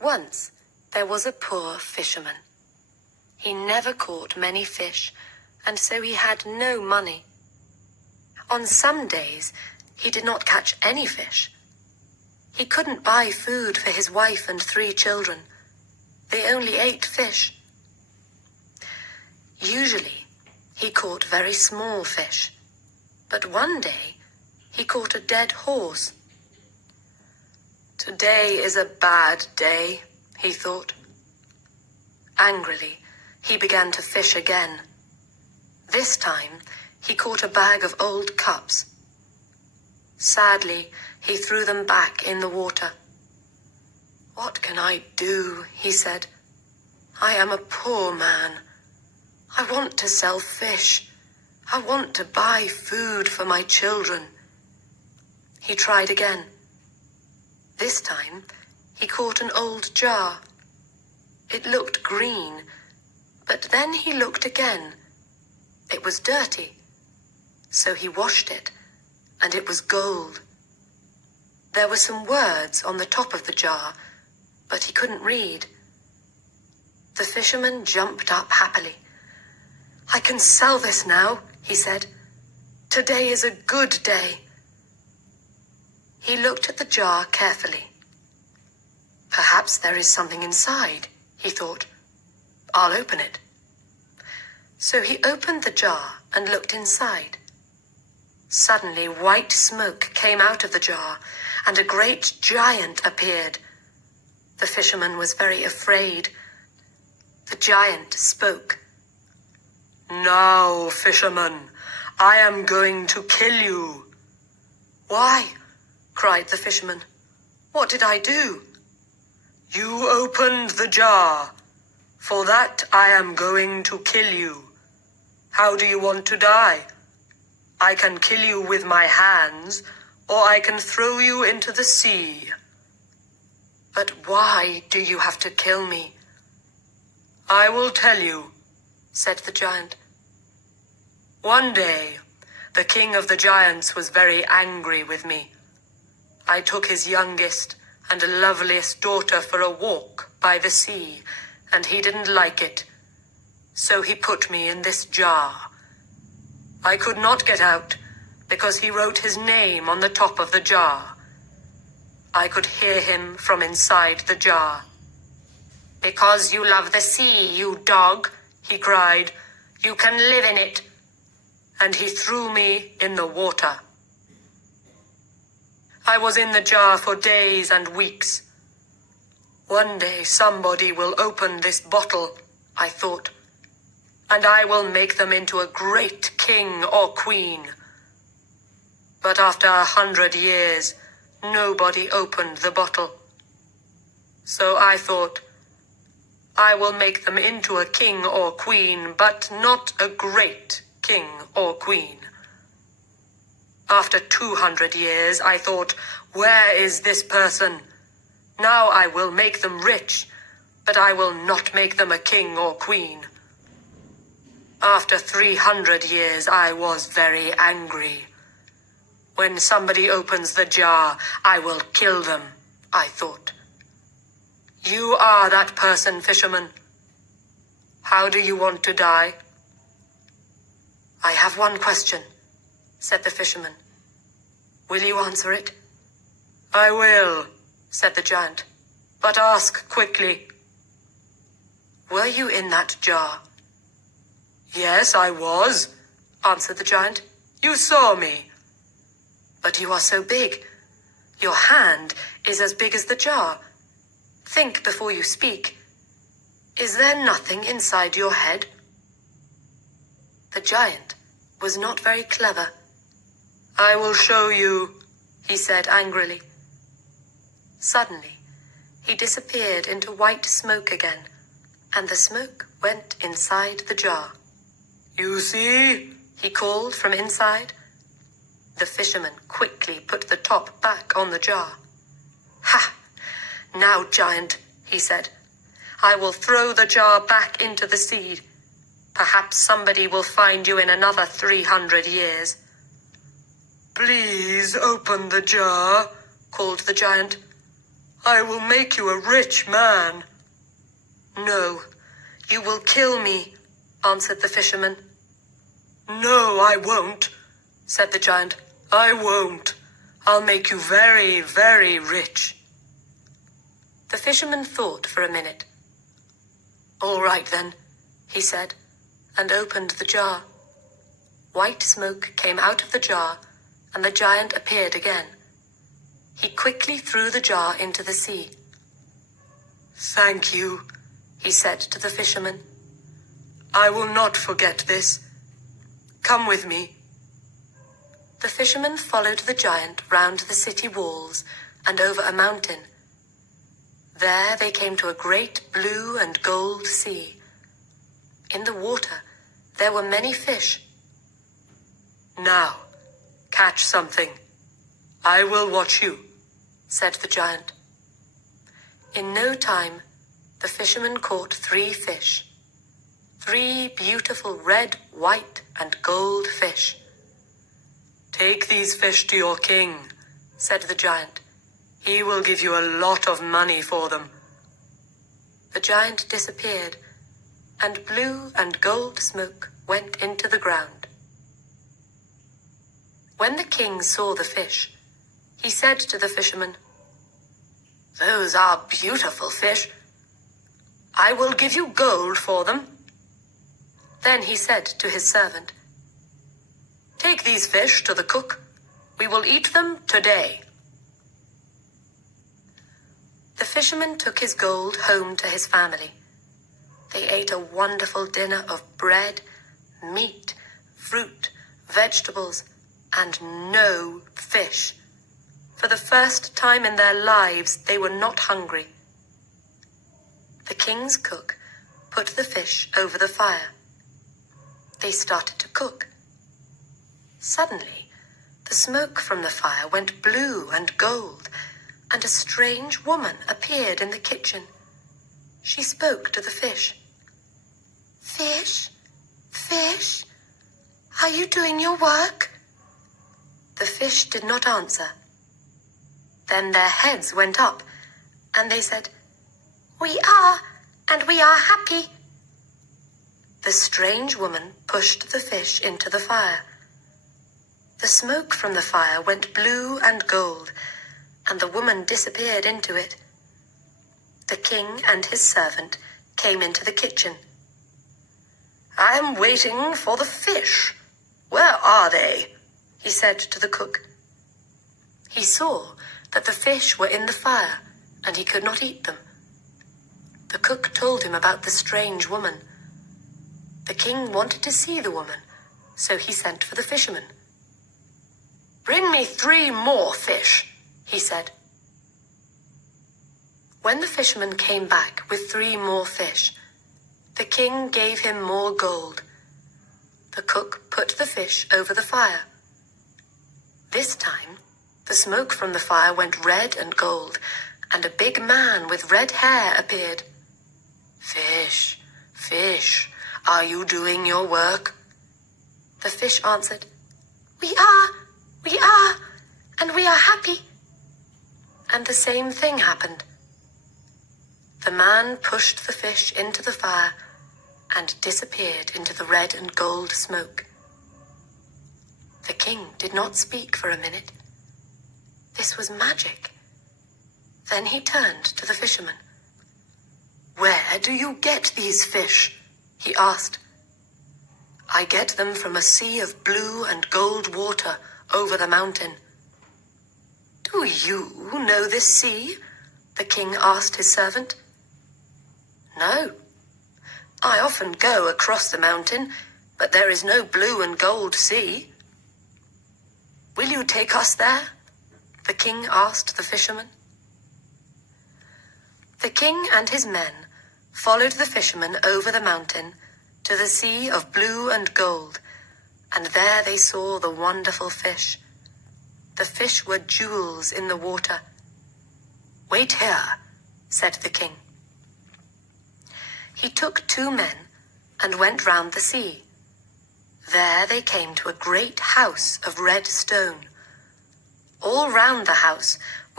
Once there was a poor fisherman. He never caught many fish, and so he had no money. On some days, he did not catch any fish. He couldn't buy food for his wife and 3 children. They only ate fish. Usually, he caught very small fish, but one day he caught a dead horse. "Today is a bad day," he thought. Angrily, he began to fish again. This time, he caught a bag of old cups. Sadly, he threw them back in the water. "What can I do?" he said. "I am a poor man. I want to sell fish. I want to buy food for my children." He tried again. This time, he caught an old jar. It looked green, but then he looked again. It was dirty, so he washed it, and it was gold. There were some words on the top of the jar, but he couldn't read. The fisherman jumped up happily. "I can sell this now," he said. "Today is a good day." He looked at the jar carefully. "Perhaps there is something inside," he thought. "I'll open it." So he opened the jar and looked inside. Suddenly, white smoke came out of the jar, and a great giant appeared. The fisherman was very afraid. The giant spoke. "Now, fisherman, I am going to kill you." "Why?" cried the fisherman. "What did I do?" "You opened the jar. For that I am going to kill you. How do you want to die? I can kill you with my hands, or I can throw you into the sea." "But why do you have to kill me?" "I will tell you," said the giant. "One day, the king of the giants was very angry with me. I took his youngest and loveliest daughter for a walk by the sea, and he didn't like it. So he put me in this jar. I could not get out because he wrote his name on the top of the jar. I could hear him from inside the jar. "Because you love the sea, you dog," he cried, "you can live in it." And he threw me in the water. I was in the jar for days and weeks. One day somebody will open this bottle, I thought, and I will make them into a great king or queen. But after 100 years, nobody opened the bottle. So I thought, I will make them into a king or queen, but not a great king or queen. After 200 years, I thought, where is this person? Now I will make them rich, but I will not make them a king or queen. After 300 years, I was very angry. When somebody opens the jar, I will kill them, I thought. You are that person, fisherman. How do you want to die? I have one question, said the fisherman. Will you answer it? I will, said the giant, but ask quickly. Were you in that jar? Yes, I was, answered the giant. You saw me. But you are so big. Your hand is as big as the jar. Think before you speak. Is there nothing inside your head? The giant was not very clever. I will show you, he said angrily. Suddenly, he disappeared into white smoke again, and the smoke went inside the jar. You see, he called from inside. The fisherman quickly put the top back on the jar. Ha! Now, giant, he said, I will throw the jar back into the sea. Perhaps somebody will find you in another 300 years. Please open the jar, called the giant. I will make you a rich man." "No, you will kill me," answered the fisherman. "No, I won't," said the giant. "I won't. I'll make you very, very rich." The fisherman thought for a minute. "All right then," he said, and opened the jar. White smoke came out of the jar, and the giant appeared again. He quickly threw the jar into the sea. "Thank you," he said to the fisherman. "I will not forget this. Come with me." The fisherman followed the giant round the city walls and over a mountain. There they came to a great blue and gold sea. In the water there were many fish. "Now, catch something. I will watch you," said the giant. In no time, the fisherman caught 3 fish. 3 beautiful red, white, and gold fish. "Take these fish to your king," said the giant. "He will give you a lot of money for them." The giant disappeared, and blue and gold smoke went into the ground. When the king saw the fish, he said to the fisherman, "Those are beautiful fish. I will give you gold for them." Then he said to his servant, "Take these fish to the cook. We will eat them today." The fisherman took his gold home to his family. They ate a wonderful dinner of bread, meat, fruit, vegetables, and no fish. For the first time in their lives, they were not hungry. The king's cook put the fish over the fire. They started to cook. Suddenly, the smoke from the fire went blue and gold, and a strange woman appeared in the kitchen. She spoke to the fish. "Fish, fish, are you doing your work?" The fish did not answer. Then their heads went up, and they said, "We are, and we are happy." The strange woman pushed the fish into the fire. The smoke from the fire went blue and gold, and the woman disappeared into it. The king and his servant came into the kitchen. "I am waiting for the fish. Where are they?" he said to the cook. He saw that the fish were in the fire, and he could not eat them. The cook told him about the strange woman. The king wanted to see the woman, so he sent for the fisherman. "Bring me 3 more fish," he said. When the fisherman came back with 3 more fish, the king gave him more gold. The cook put the fish over the fire. This time, the smoke from the fire went red and gold, and a big man with red hair appeared. "Fish, fish, are you doing your work?" The fish answered, we are, and we are happy." And the same thing happened. The man pushed the fish into the fire and disappeared into the red and gold smoke. The king did not speak for a minute. This was magic. Then he turned to the fisherman. "Where do you get these fish?" he asked. "I get them from a sea of blue and gold water over the mountain." "Do you know this sea?" the king asked his servant. "No. I often go across the mountain, but there is no blue and gold sea." "Will you take us there?" the king asked the fisherman. The king and his men followed the fisherman over the mountain to the sea of blue and gold, and there they saw the wonderful fish. The fish were jewels in the water. "Wait here," said the king. He took 2 men and went round the sea. There they came to a great house of red stone. All round the house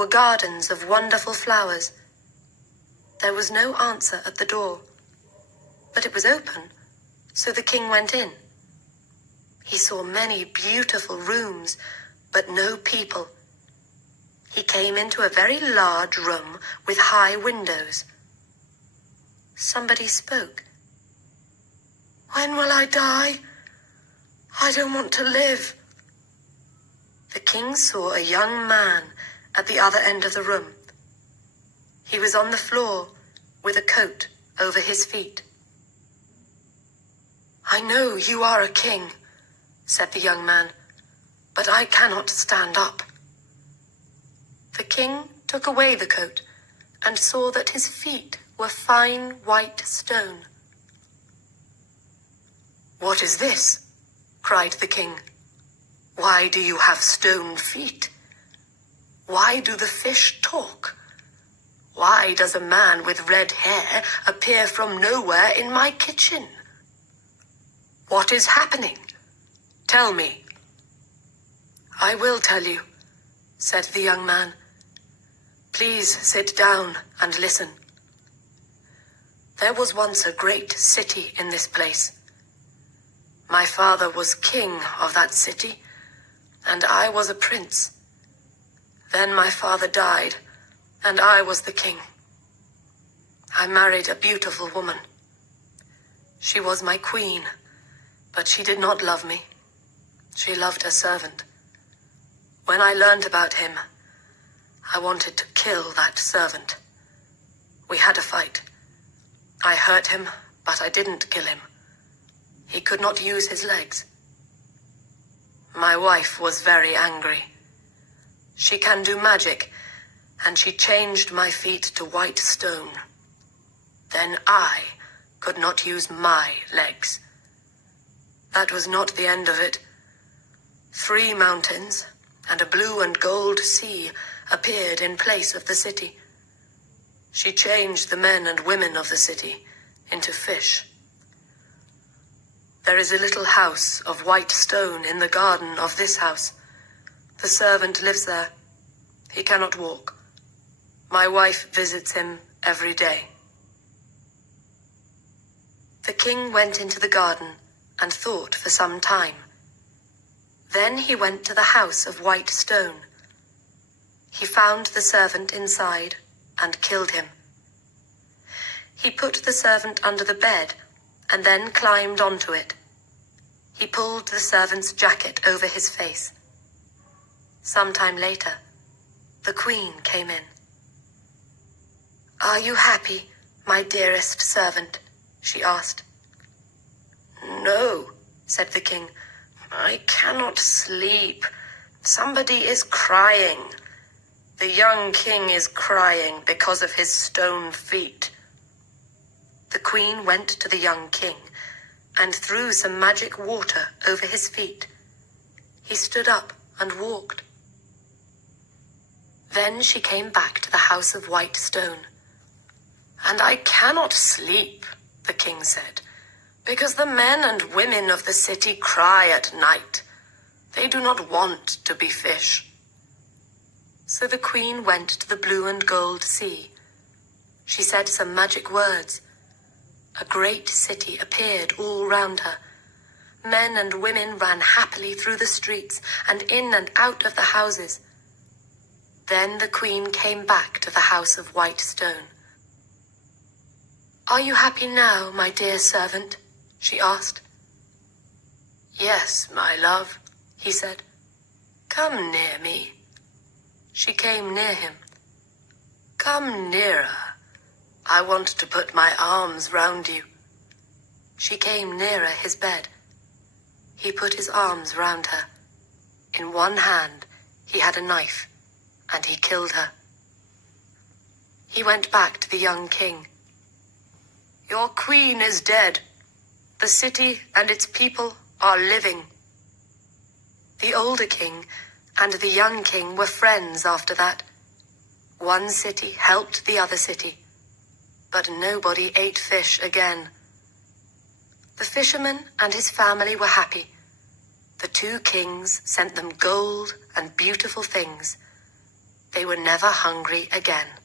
were gardens of wonderful flowers. There was no answer at the door, but it was open, so the king went in. He saw many beautiful rooms, but no people. He came into a very large room with high windows. Somebody spoke. "When will I die? I don't want to live." The king saw a young man at the other end of the room. He was on the floor with a coat over his feet. "I know you are a king," said the young man, "but I cannot stand up." The king took away the coat and saw that his feet were fine white stone. "What is this?" cried the king. "Why do you have stone feet? Why do the fish talk? Why does a man with red hair appear from nowhere in my kitchen? What is happening? Tell me." "I will tell you," said the young man. "Please sit down and listen. There was once a great city in this place. My father was king of that city, and I was a prince. Then my father died, and I was the king. I married a beautiful woman. She was my queen, but she did not love me. She loved a servant. When I learned about him, I wanted to kill that servant. We had a fight. I hurt him, but I didn't kill him. He could not use his legs. My wife was very angry. She can do magic, and she changed my feet to white stone. Then I could not use my legs. That was not the end of it. 3 mountains and a blue and gold sea appeared in place of the city. She changed the men and women of the city into fish. There is a little house of white stone in the garden of this house. The servant lives there. He cannot walk. My wife visits him every day." The king went into the garden and thought for some time. Then he went to the house of white stone. He found the servant inside and killed him. He put the servant under the bed and then climbed onto it. He pulled the servant's jacket over his face. Some time later, the queen came in. "Are you happy, my dearest servant?" she asked. "No," said the king. "I cannot sleep. Somebody is crying. The young king is crying because of his stone feet." The queen went to the young king and threw some magic water over his feet. He stood up and walked. Then she came back to the house of white stone. "And I cannot sleep," the king said, "because the men and women of the city cry at night. They do not want to be fish." So the queen went to the blue and gold sea. She said some magic words. A great city appeared all round her. Men and women ran happily through the streets and in and out of the houses. Then the queen came back to the house of white stone. "Are you happy now, my dear servant?" she asked. "Yes, my love," he said. "Come near me." She came near him. "Come nearer. I want to put my arms round you." She came nearer his bed. He put his arms round her. In one hand, he had a knife, and he killed her. He went back to the young king. "Your queen is dead. The city and its people are living." The older king and the young king were friends after that. One city helped the other city, but nobody ate fish again. The fisherman and his family were happy. The 2 kings sent them gold and beautiful things, They were never hungry again.